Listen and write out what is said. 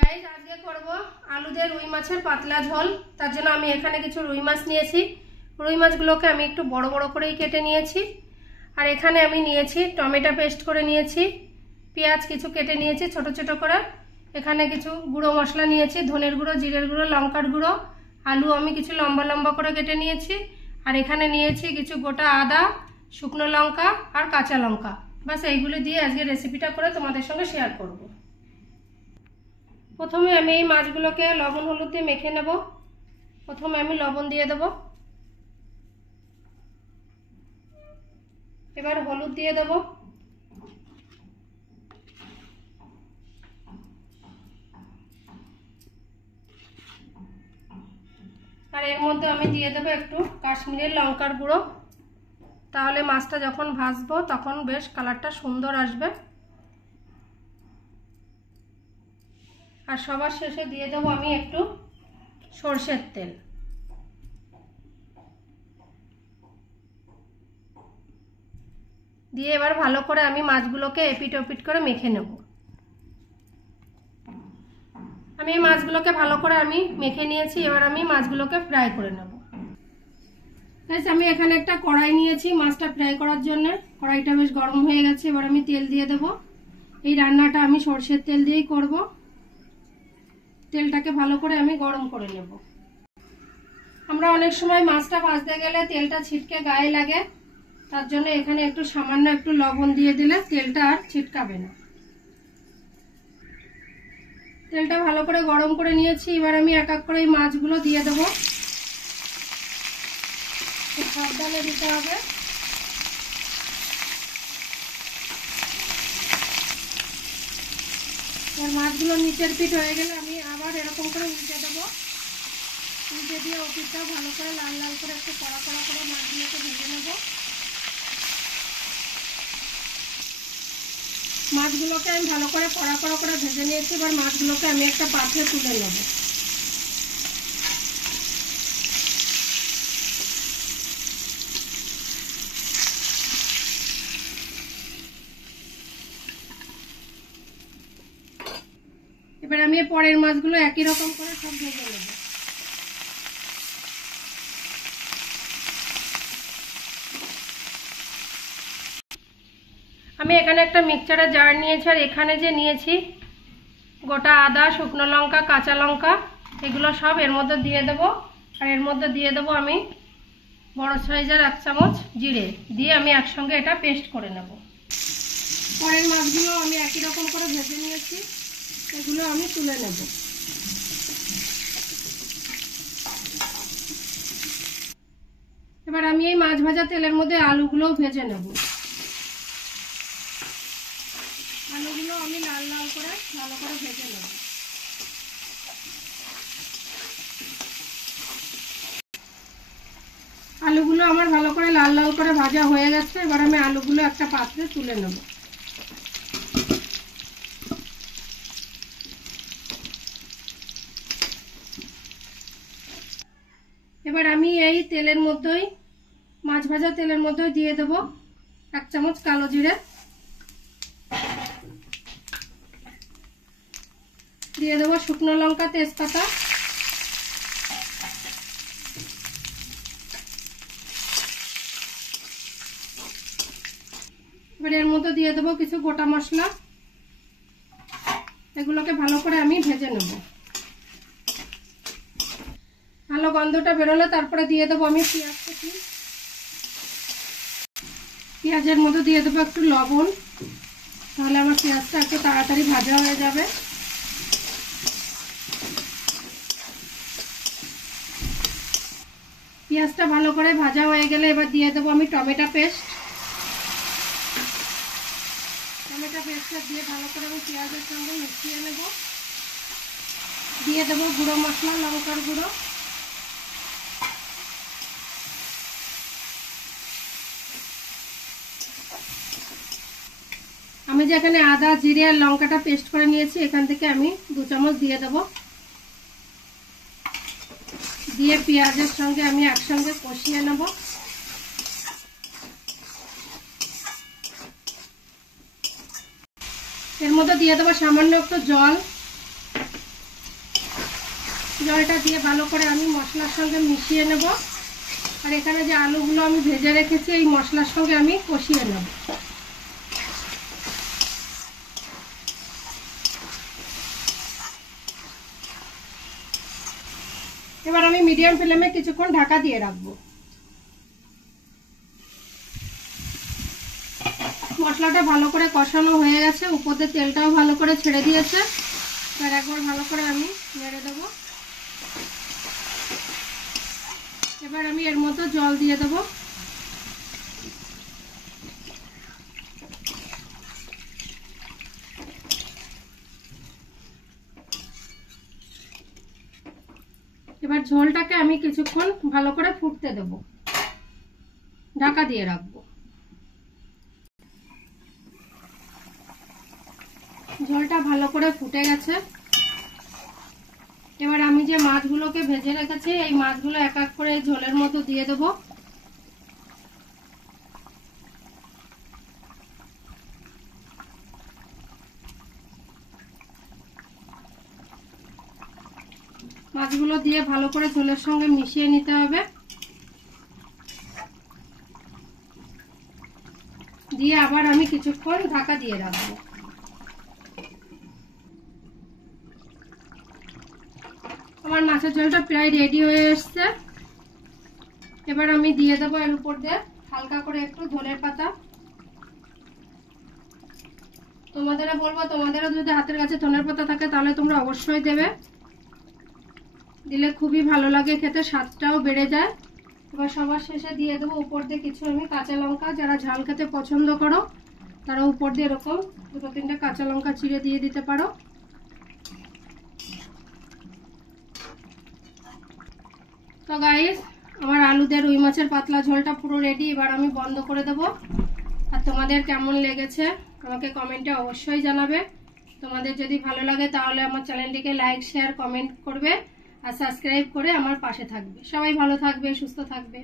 Guys আজকে করব আলু দিয়ে রুই মাছের পাতলা ঝোল। তার জন্য আমি এখানে কিছু রুই মাছ নিয়েছি। রুই মাছগুলোকে আমি একটু বড় বড় করেই কেটে নিয়েছি। আর এখানে আমি নিয়েছি টমেটো পেস্ট করে নিয়েছি, পেঁয়াজ কিছু কেটে নিয়েছি ছোট ছোট করে। এখানে কিছু গুঁড়ো মশলা নিয়েছি, ধনের গুঁড়ো, জিরের গুঁড়ো, লঙ্কার গুঁড়ো। আলু আমি কিছু লম্বা লম্বা করে কেটে নিয়েছি। আর এখানে নিয়েছি কিছু গোটা আদা, শুকনো লঙ্কা আর কাঁচা লঙ্কা। বাস এইগুলো দিয়ে আজকে রেসিপিটা করে তোমাদের সঙ্গে শেয়ার করব। প্রথমে আমি এই মাছগুলোকে লবণ হলুদ দিয়ে মেখে নেব। প্রথমে আমি লবণ দিয়ে দেব, এবার হলুদ দিয়ে দেব, আর এর মধ্যে আমি দিয়ে দেব একটু কাশ্মীরের লঙ্কার গুঁড়ো। তাহলে মাছটা যখন ভাজবো তখন বেশ কালারটা সুন্দর আসবে। আর সবার শেষে দিয়ে দেবো আমি একটু সরষের তেল। দিয়ে এবার ভালো করে আমি মাছগুলোকে এপিট ওপিট করে মেখে নেব। আমি এই মাছগুলোকে ভালো করে আমি মেখে নিয়েছি। এবার আমি মাছগুলোকে ফ্রাই করে নেব। আমি এখানে একটা কড়াই নিয়েছি মাছটা ফ্রাই করার জন্য। কড়াইটা বেশ গরম হয়ে গেছে। এবার আমি তেল দিয়ে দেব। এই রান্নাটা আমি সরষের তেল দিয়েই করব। তেলটাকে ভালো করে আমি গরম করে নেব। আমরা অনেক সময় মাছটা ভাজতে গেলে তেলটা ছিটকে গায়ে লাগে, তার জন্য এখানে একটু সামান্য একটু লবণ দিয়ে দিলে তেলটা আর ছিটকাবে না। তেলটা ভালো করে গরম করে নিয়েছি। এবার আমি এক এক করে এই মাছগুলো দিয়ে দেবো। খুব সাবধানে দিতে হবে। মাছগুলো নিচের পিঠ হয়ে গেলে আমি আবার এরকম করে উল্টে দেবো। উল্টে দিয়ে ওপিঠটা ভালো করে লাল লাল করে একটু কড়া কড়া করে মাছগুলোকে ভেজে নেব। মাছগুলোকে আমি ভালো করে কড়া কড়া করে ভেজে নিয়েছি। এবার মাছগুলোকে আমি একটা পাত্রে তুলে নেব। এবার আমি পরের মাছগুলো একই রকম করে সব ভেজে নেব। আমি এখানে একটা মিক্সচারের জার নিয়েছি। আর এখানে যে নিয়েছি গোটা আদা, শুকনো লঙ্কা, কাঁচা লঙ্কা, এগুলো সব এর মধ্যে দিয়ে দেব। আর এর মধ্যে দিয়ে দেব আমি বড় সাইজের 1 চামচ জিরে দিয়ে আমি একসঙ্গে এটা পেস্ট করে নেব। পরের মাছগুলো আমি একই রকম করে ভেজে নিয়েছি, এগুলো আমি তুলে নেব। এবার আমি এই মাছ ভাজা তেলের মধ্যে আলুগুলোও ভেজে নেব। আলুগুলো আমি লাল লাল করে ভালো করে ভেজে নেব। আলুগুলো আমার ভালো করে লাল লাল করে ভাজা হয়ে গেছে। এবার আমি আলুগুলো একটা পাত্রে তুলে নেব। এবার আমি এই তেলের মধ্যেই মাছ ভাজা তেলের মধ্যে দিয়ে দেব 1 চামচ কালো জিরে, দিয়ে দেবো শুকনো লঙ্কা, তেজপাতা, এবার এর মধ্যে দিয়ে দেবো কিছু গোটা মশলা। এগুলোকে ভালো করে আমি ভেজে নেব। ভালো গন্ধটা বেরোলে তারপরে দিয়ে দেবো আমি পেঁয়াজ কুচি। পেঁয়াজের মধ্যে দিয়ে দেবো একটু লবণ, তাহলে আমার পেঁয়াজটা একটু তাড়াতাড়ি ভাজা হয়ে যাবে। পেঁয়াজটা ভালো করে ভাজা হয়ে গেলে এবার দিয়ে দেবো আমি টমেটো পেস্ট। টমেটো পেস্টটা দিয়ে ভালো করে আমি পেঁয়াজের সঙ্গে মিশিয়ে নেব। দিয়ে দেবো গুঁড়ো মশলা, লঙ্কার গুঁড়ো, আমি যেখানে আদা, জিরে আর লঙ্কাটা পেস্ট করে নিয়েছি এখান থেকে আমি 2 চামচ দিয়ে দেব। দিয়ে পেঁয়াজের সঙ্গে আমি একসঙ্গে কষিয়ে নেব। এর মধ্যে দিয়ে দেবো সামান্য একটু জল। জলটা দিয়ে ভালো করে আমি মশলার সঙ্গে মিশিয়ে নেব। আর এখানে যে আলুগুলো আমি ভেজে রেখেছি এই মশলার সঙ্গে আমি কষিয়ে নেব। এবার আমি মিডিয়াম ফ্লেমে কিছুক্ষণ ঢাকা দিয়ে রাখবো। মশলাটা ভালো করে কষানো হয়ে গেছে, উপর দিয়ে তেলটাও ভালো করে ছেড়ে দিয়েছে। এবার একবার ভালো করে আমি নেড়ে দেবো। এবার আমি এর মধ্যে জল দিয়ে দেবো। এবার ঝোলটাকে আমি কিছুক্ষণ ভালো করে ফুটতে দেবো, ঢাকা দিয়ে রাখবো। ঝোলটা ভালো করে ফুটে গেছে। এবার আমি যে মাছগুলোকে ভেজে রেখেছি এই মাছগুলো এক এক করে এই ঝোলের মধ্যে দিয়ে দেবো। মাছগুলো দিয়ে ভালো করে ঝোলের সঙ্গে মিশিয়ে নিতে হবে। দিয়ে আবার আমি কিছুক্ষণ ঢাকা দিয়ে রাখবো। আমার মাছের ঝোলটা প্রায় রেডি হয়ে এসছে। এবার আমি দিয়ে দেবো এর উপর দিয়ে হালকা করে একটু ধনের পাতা। তোমাদেরও বলবো, তোমাদেরও যদি হাতের কাছে ধনের পাতা থাকে তাহলে তোমরা অবশ্যই দেবে, দিলে খুবই ভালো লাগে খেতে, স্বাদটাও বেড়ে যায়। এবার সবার শেষে দিয়ে দেবো উপর দিয়ে কিছু আমি কাঁচা লঙ্কা। যারা ঝাল খেতে পছন্দ করো তারা উপর দিয়ে এরকম 2-3টে কাঁচা লঙ্কা চিড়ে দিয়ে দিতে পারো। তো গাইস, আমার আলু দিয়ে রুই মাছের পাতলা ঝোলটা পুরো রেডি। এবার আমি বন্ধ করে দেবো। আর তোমাদের কেমন লেগেছে আমাকে কমেন্টে অবশ্যই জানাবে। তোমাদের যদি ভালো লাগে তাহলে আমার চ্যানেলটিকে লাইক, শেয়ার, কমেন্ট করবে আর সাবস্ক্রাইব করে আমার পাশে থাকবে। সবাই ভালো থাকবে, সুস্থ থাকবে।